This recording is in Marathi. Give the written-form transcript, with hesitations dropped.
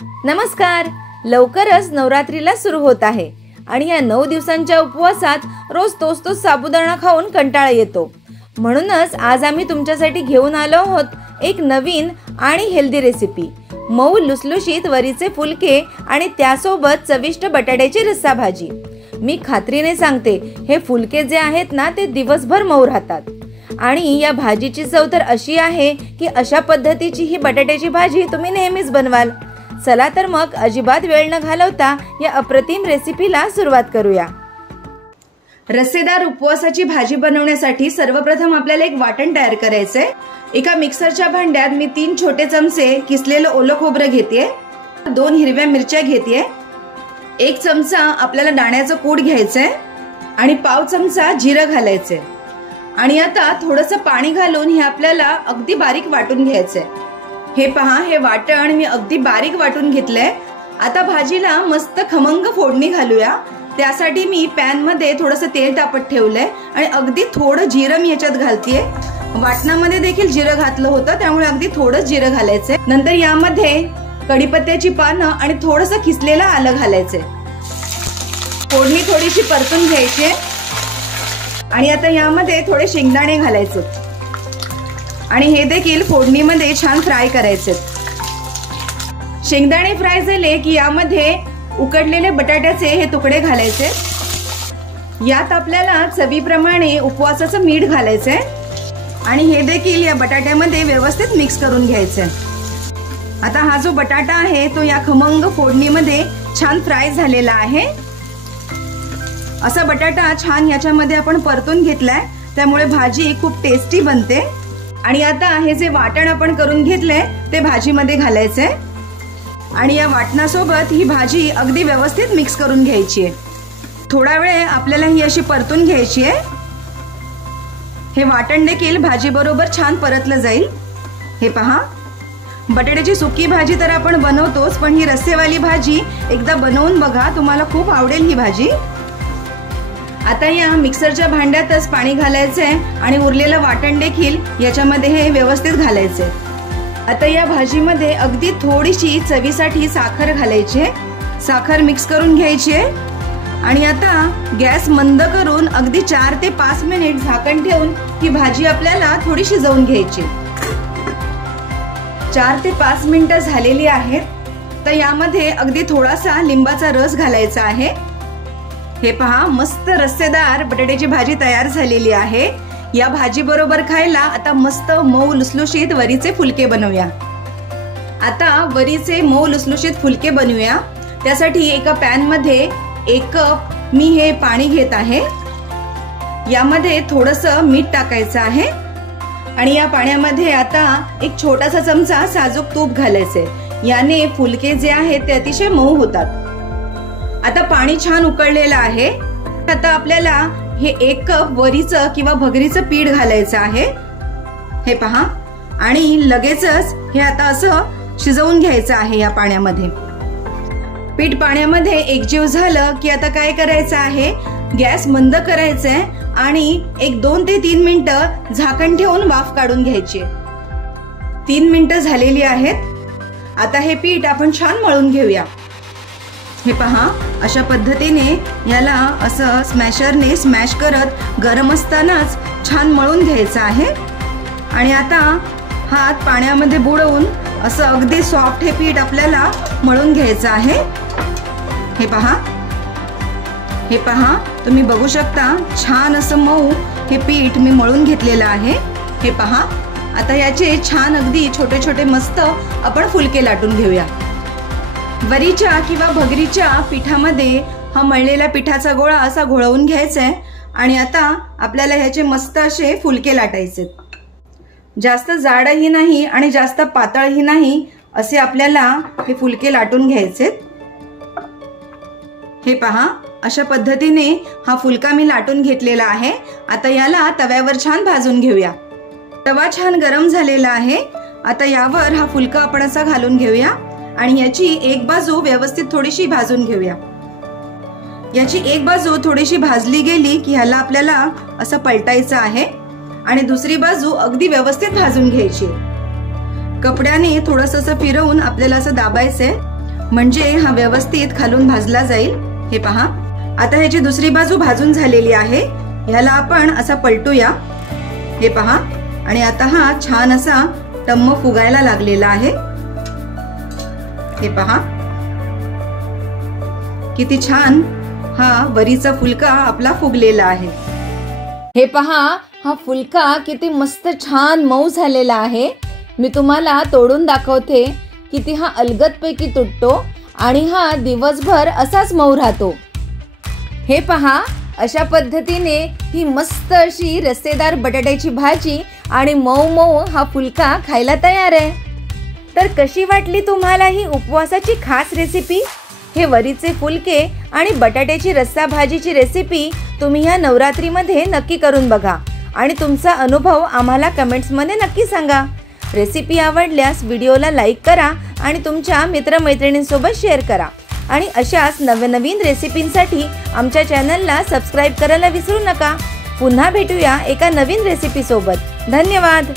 नमस्कार. लवकरच नवरात्रीला सुरू होत आहे आणि या 9 दिवसांच्या उपवासात रोज तोच साबुदाणा खाऊन कंटाळा येतो. म्हणूनच आज आम्ही तुमच्यासाठी घेऊन आलो आहोत एक नवीन आणि हेल्दी रेसिपी. मऊ लुसलुशीत वरीचे फुलके आणि त्यासोबत चविष्ट बटाट्याची रस्सा भाजी. मी खात्रीने सांगते, हे फुलके जे आहेत ना ते दिवसभर मऊ राहतात. आणि या भाजीची चव तर अशी आहे की अशा पद्धतीची ही बटाट्याची भाजी तुम्ही नेहमीच बनवाल. चला तर मग अजिबात वेळ न घालवता या अप्रतिम रेसिपीला सुरुवात करूया. रस्सेदार उपवासाची भाजी बनवण्यासाठी सर्वप्रथम आपल्याला एक वाटण तयार करायचंय. एका मिक्सरच्या भांड्यात मी 3 छोटे चमचे किसलेलं ओलं खोबरं घेतेय, 2 हिरव्या मिरच्या घेतेय, 1 चमचा आपल्याला दाण्याचं कूट घ्यायचंय आणि पाव चमचा जिरं घालायचंय. आणि आता थोडंसं पाणी घालून हे आपल्याला अगदी बारीक वाटून घ्यायचंय. हे पहा, हे वाटण मी अगदी बारीक वाटून घेतलंय. आता भाजीला मस्त खमंग फोडणी घालूया. त्यासाठी मी पॅन मध्ये थोडंसं तेल तापत ठेवलंय आणि अगदी थोडं जिरं मी याच्यात घालतेय. वाटणामध्ये देखील जिरं घातलं होतं, त्यामुळे अगदी थोडं जिरं घालायचंय. नंतर यामध्ये कढीपत्त्याची पानं आणि थोडंसं किसलेलं आलं घालायचंय. फोडणी थोडीशी परतून घ्यायची आणि आता यामध्ये थोडे शेंगदाणे घालायचे आणि हे देखील फोडणीमध्ये छान फ्राय करायचे. शेंगदाणे फ्राय झाले की यामध्ये उकडलेले बटाट्याचे हे तुकडे घालायचे. यात आपल्याला चवीप्रमाणे उपवासाचं मीठ घालायचंय आणि हे देखील या बटाट्यामध्ये व्यवस्थित मिक्स करून घ्यायचंय. आता हा जो बटाटा आहे तो या खमंग फोडणीमध्ये छान फ्राय झालेला आहे. असा बटाटा छान याच्यामध्ये आपण परतून घेतलाय, त्यामुळे भाजी खूप टेस्टी बनते. आणि आता हे जे वाटण आपण करून घेतलंय ते भाजीमध्ये घालायचंय आणि या वाटणासोबत ही भाजी अगदी व्यवस्थित मिक्स करून घ्यायची आहे. थोडा वेळ आपल्याला ही अशी परतून घ्यायची आहे. हे वाटण देखील भाजी बरोबर छान परतलं जाईल. हे पहा, बटाट्याची सुकी भाजी तर आपण बनवतोच, पण ही रस्सेवाली भाजी एकदा बनवून बघा, तुम्हाला खूप आवडेल ही भाजी. आता या मिक्सरच्या भांड्यातच पाणी घालायचंय आणि उरलेलं वाटण देखील याच्यामध्ये हे व्यवस्थित घालायचंय. आता या भाजीमध्ये अगदी थोडीशी चवीसाठी साखर घालायची. साखर मिक्स करून घ्यायची आणि आता गॅस मंद करून अगदी 4 ते 5 मिनिट झाकण ठेवून ही भाजी आपल्याला थोडी शिजवून घ्यायची. 4 ते 5 मिनिटं झालेली आहेत. तर यामध्ये अगदी थोडासा लिंबाचा रस घालायचा आहे. हे पहा, मस्त रस्सेदार बटाट्याची भाजी तयार झालेली आहे. या भाजी बरोबर खायला आता मस्त मऊ लुसलुशीत वरीचे फुलके बनवूया. आता वरीचे मऊ लुसलुशीत फुलके बनवूया. त्यासाठी एका पॅन मध्ये 1 कप मी हे पाणी घेत आहे. यामध्ये थोडंसं मीठ टाकायचं आहे आणि या पाण्यामध्ये आता एक छोटासा चमचा साजूक तूप घालायचे. याने फुलके जे आहेत ते अतिशय मऊ होतात. आता पाणी छान उकळलेलं आहे. आता आपल्याला हे 1 कप वरीचं किंवा भगरीचं पीठ घालायचं आहे. हे पहा, आणि लगेचच हे आता असं शिजवून घ्यायचं आहे या पाण्यामध्ये. पीठ पाण्यामध्ये एकजीव झालं की आता काय करायचं आहे, गॅस मंद करायचंय आणि एक 2 ते 3 मिनिटं झाकण ठेवून वाफ काढून घ्यायची. 3 मिनिटं झालेली आहेत. आता हे पीठ आपण छान मळून घेऊया. हे पहा, अशा पद्धतीने याला असं स्मॅशरने स्मॅश करत गरम असतानाच छान मळून घ्यायचं आहे. आणि आता हात पाण्यामध्ये बुडवून असं अगदी सॉफ्ट हे पीठ आपल्याला मळून घ्यायचं आहे. हे पहा, हे पहा, तुम्ही बघू शकता छान असं मऊ हे पीठ मी मळून घेतलेलं आहे. हे पहा, आता याचे छान अगदी छोटे छोटे मस्त आपण फुलके लाटून घेऊया. वरीच्या किंवा भगरीच्या पिठामध्ये हा मळलेला पिठाचा गोळा असा घोळवून घ्यायचा आहे आणि आता आपल्याला ह्याचे मस्त असे फुलके लाटायचे. जास्त जाडही नाही आणि जास्त पातळही नाही असे आपल्याला हे फुलके लाटून घ्यायचे. हे पहा, अशा पद्धतीने हा फुलका मी लाटून घेतलेला आहे. आता याला तव्यावर छान भाजून घेऊया. तवा छान गरम झालेला आहे. आता यावर हा फुलका आपण असा घालून घेऊया आणि याची एक बाजू व्यवस्थित थोडीशी भाजून घेऊया. याची एक बाजू थोडीशी भाजली गेली की ह्याला आपल्याला असं पलटायचं आहे आणि दुसरी बाजू अगदी व्यवस्थित भाजून घ्यायची. कपड्याने थोडंसं फिरवून आपल्याला असं दाबायचंय म्हणजे हा व्यवस्थित खालून भाजला जाईल। हे पहा, आता ह्याची दुसरी बाजू भाजून झालेली आहे। ह्याला आपण असा पलटूया। हे पहा, आणि आता हा छान असा टम्म फुगायला लागलेला आहे। हे पहा किती छान हा वरीचा फुलका आपला फुगलेला आहे। हे पहा, हा फुलका किती मस्त छान मऊ झालेला आहे। मी तुम्हाला तोडून दाखवते किती हा अलगदपैकी तुटतो आणि हा दिवसभर असाच मऊ राहतो। हे पहा, अशा पद्धतीने ही मस्त अशी रस्सेदार बटाट्याची भाजी आणि मऊ मऊ हा फुलका खायला तयार आहे। तर कशी वाटली तुम्हाला ही उपवासाची खास रेसिपी? हे वरीचे फुलके आणि बटाट्याची रस्सा भाजीची रेसिपी तुम्ही ह्या नवरात्रीमध्ये नक्की करून बघा आणि तुमचा अनुभव आम्हाला कमेंट्समध्ये नक्की सांगा। रेसिपी आवडल्यास व्हिडिओला लाईक करा आणि तुमच्या मित्रमैत्रिणींसोबत शेअर करा आणि अशाच नवनवीन रेसिपींसाठी आमच्या चॅनलला सबस्क्राईब करायला विसरू नका। पुन्हा भेटूया एका नवीन रेसिपी सोबत। धन्यवाद।